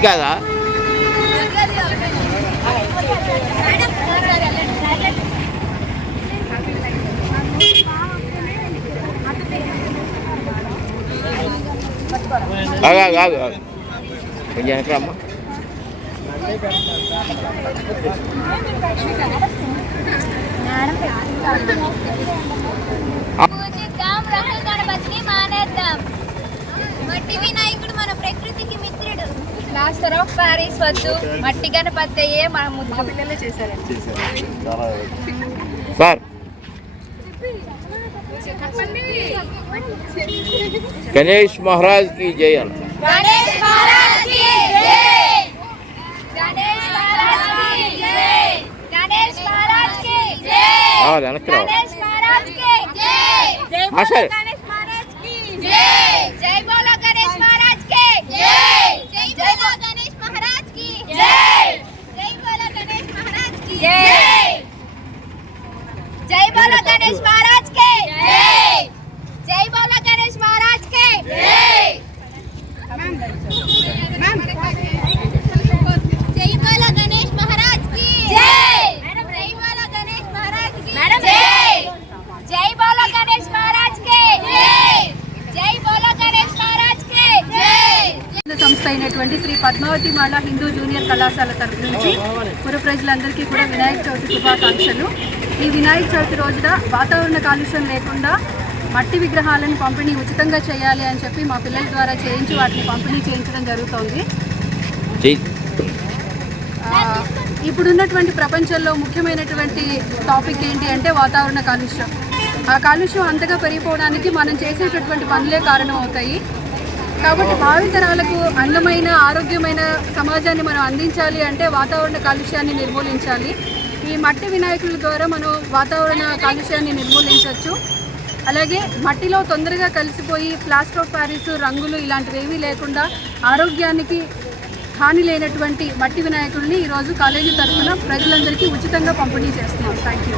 కాదా ఆగు ఆగు ఆగు ఆగు. కొంచెం వెనకరమ్మా పూజిద్దాం ప్లాస్టర్ ఆఫ్ ప్యారిస్ వద్దు. మట్టి గణపతి అయ్యే మన ముద్దు. పిల్లలు చేశారండి. సార్. గణేష్ మహారాజ్కి జై అన్న. గణేష్ మహారాజ్కి జై. గణేష్ మహారాజ్కి జై. గణేష్ మహారాజ్కి జై. రావాలి వెనక్కి రావాలి. గణేష్ మహారాజ్కి జై. జై Três para అయినటువంటి శ్రీ పద్మావతి మాల హిందూ జూనియర్ కళాశాల తరఫు నుంచి పుర ప్రజలందరికీ కూడా వినాయక చవితి శుభాకాంక్షలు. ఈ వినాయక చవితి రోజున వాతావరణ కాలుష్యం లేకుండా మట్టి విగ్రహాలను పంపిణీ ఉచితంగా చేయాలి అని చెప్పి మా పిల్లల ద్వారా చేయించి వాటిని పంపిణీ చేయించడం జరుగుతోంది. ఇప్పుడున్నటువంటి ప్రపంచంలో ముఖ్యమైనటువంటి టాపిక్ ఏంటి అంటే వాతావరణ కాలుష్యం. ఆ కాలుష్యం అంతగా పెరిగిపోవడానికి మనం చేసేటటువంటి పనులే కారణం అవుతాయి కాబట్టి భావితరాలకు అందమైన ఆరోగ్యమైన సమాజాన్ని మనం అందించాలి అంటే వాతావరణ కాలుష్యాన్ని నిర్మూలించాలి. ఈ మట్టి వినాయకుల ద్వారా మనం వాతావరణ కాలుష్యాన్ని నిర్మూలించవచ్చు. అలాగే మట్టిలో తొందరగా కలిసిపోయి ప్లాస్టర్ ఆఫ్ ప్యారిస్ రంగులు ఇలాంటివి ఏమీ లేకుండా ఆరోగ్యానికి హాని లేనటువంటి మట్టి వినాయకుడిని ఈరోజు కాలేజీ తరఫున ప్రజలందరికీ ఉచితంగా పంపిణీ చేస్తున్నాం. Thank you